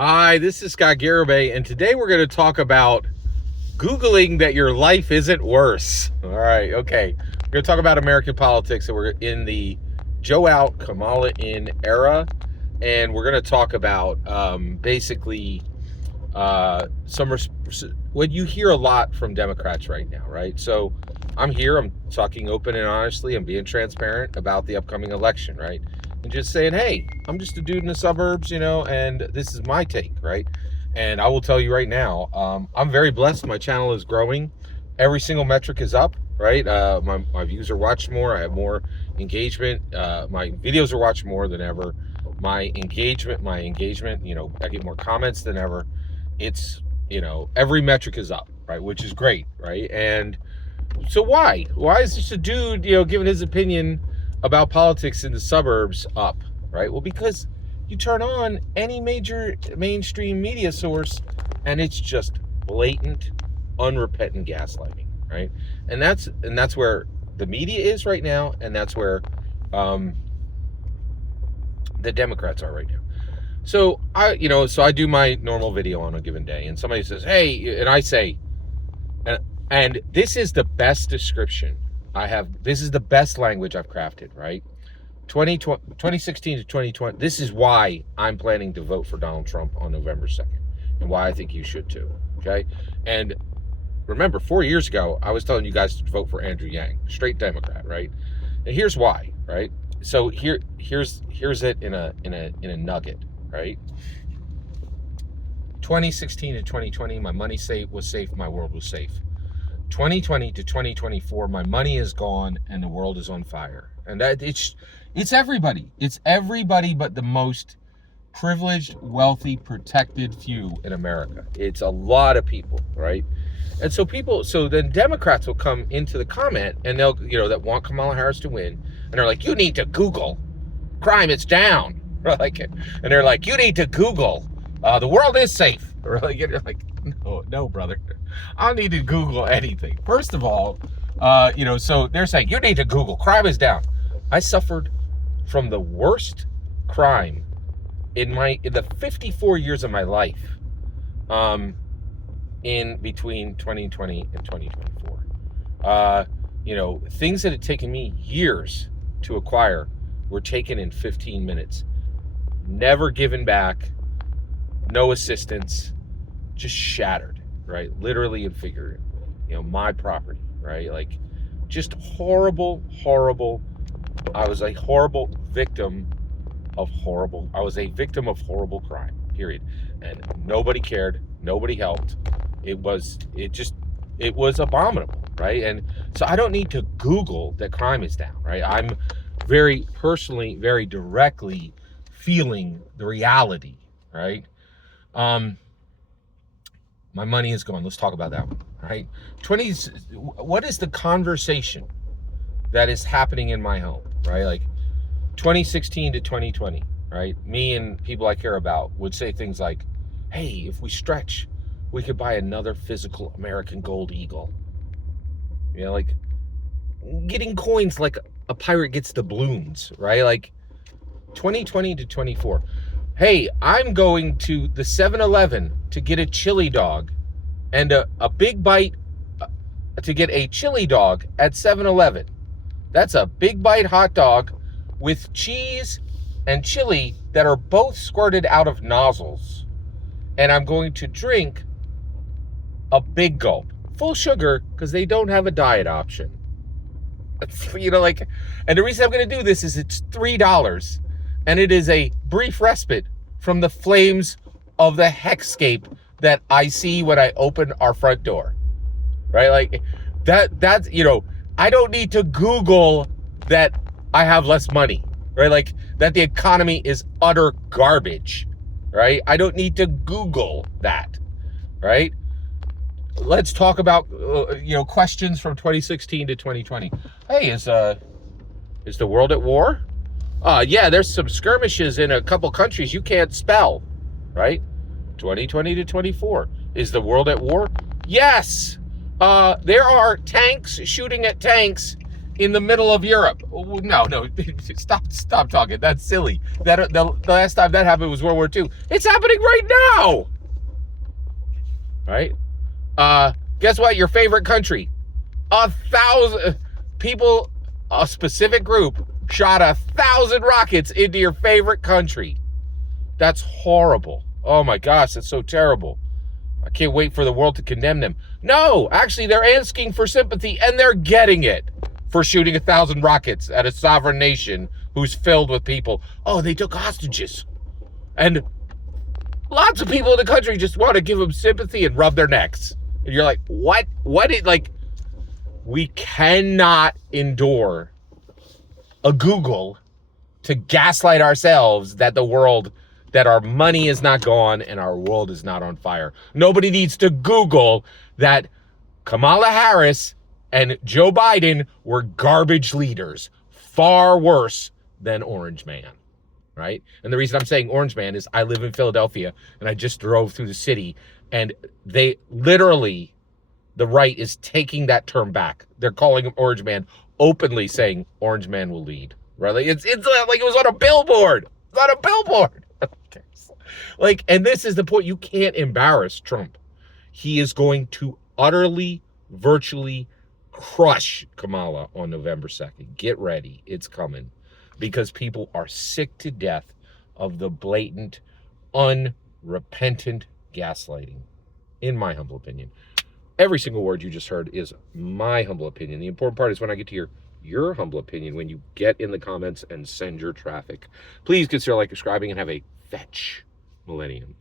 Hi, this is Scott Garibay, and today we're going to talk about Googling that your life isn't worse. All right, okay. We're going to talk about American politics, and we're in the Joe out, Kamala in era, and we're going to talk about basically what you hear a lot from Democrats right now, right? So I'm here, I'm talking open and honestly, I'm being transparent about the upcoming election, right? And just saying, hey, I'm just a dude in the suburbs, and this is my take, right? And I will tell you right now, I'm very blessed. My channel is growing. Every single metric is up, right? My views are watched more. I have more engagement. My videos are watched more than ever. My engagement, I get more comments than ever. It's, every metric is up, right? Which is great, right? And so why is just a dude, giving his opinion about politics in the suburbs up, right? Well, because you turn on any major mainstream media source and it's just blatant, unrepentant gaslighting, right? And that's where the media is right now, and that's where the Democrats are right now. So I do my normal video on a given day, and somebody says, hey, and I say, and this is the best description this is the best language I've crafted, right? 2016 to 2020, this is why I'm planning to vote for Donald Trump on November 2nd, and why I think you should too, okay? And remember, 4 years ago, I was telling you guys to vote for Andrew Yang, straight Democrat, right? And here's why, right? So here's it in a nugget, right? 2016 to 2020, my money was safe, my world was safe. 2020 to 2024, my money is gone and the world is on fire. And that it's everybody. It's everybody but the most privileged, wealthy, protected few in America. It's a lot of people, right? And so then Democrats will come into the comment and they'll, that want Kamala Harris to win, and they're like, you need to Google crime, it's down. And they're like, you need to Google the world is safe. You're like, no, brother. I don't need to Google anything. First of all, so they're saying you need to Google crime is down. I suffered from the worst crime in the 54 years of my life, in between 2020 and 2024. Things that had taken me years to acquire were taken in 15 minutes. Never given back, no assistance, just shattered, right? Literally and figuratively. My property, right? Like, just horrible. I was a victim of horrible crime, period. And nobody cared, nobody helped. It was abominable, right? And so I don't need to Google that crime is down, right? I'm very personally, very directly feeling the reality, right? My money is gone. Let's talk about that one, right? What is the conversation that is happening in my home, right? Like 2016 to 2020, right? Me and people I care about would say things like, hey, if we stretch, we could buy another physical American Gold Eagle. Like getting coins like a pirate gets doubloons, right? Like 2020 to 24. Hey, I'm going to the 7-Eleven to get a chili dog and a big bite to get a chili dog at 7-Eleven. That's a big bite hot dog with cheese and chili that are both squirted out of nozzles. And I'm going to drink a big gulp, full sugar, because they don't have a diet option. And the reason I'm going to do this is it's $3. And it is a brief respite from the flames of the hexscape that I see when I open our front door, right? Like that's, I don't need to Google that I have less money, right? Like that the economy is utter garbage, right? I don't need to Google that, right? Let's talk about, questions from 2016 to 2020. Hey, is the world at war? Yeah, there's some skirmishes in a couple countries you can't spell, right? 2020 to 24. Is the world at war? Yes. There are tanks shooting at tanks in the middle of Europe. No, stop talking. That's silly. That the last time that happened was World War II. It's happening right now. Right? Guess what? Your favorite country. 1,000 people, a specific group, shot 1,000 rockets into your favorite country. That's horrible. Oh my gosh, that's so terrible. I can't wait for the world to condemn them. No, actually, they're asking for sympathy, and they're getting it for shooting 1,000 rockets at a sovereign nation who's filled with people. Oh, they took hostages. And lots of people in the country just want to give them sympathy and rub their necks. And you're like, what? We cannot endure a Google to gaslight ourselves that our money is not gone and our world is not on fire. Nobody needs to Google that Kamala Harris and Joe Biden were garbage leaders, far worse than Orange Man, right? And the reason I'm saying Orange Man is I live in Philadelphia and I just drove through the city, and they literally, the right is taking that term back. They're calling him Orange Man, openly saying Orange Man will lead, right? Like it's like it was on a billboard. It's on a billboard. Okay. Like, and this is the point. You can't embarrass Trump. He is going to utterly, virtually crush Kamala on November 2nd. Get ready. It's coming. Because people are sick to death of the blatant, unrepentant gaslighting, in my humble opinion. Every single word you just heard is my humble opinion. The important part is when I get to your humble opinion, when you get in the comments and send your traffic. Please consider subscribing and have a fetch millennium.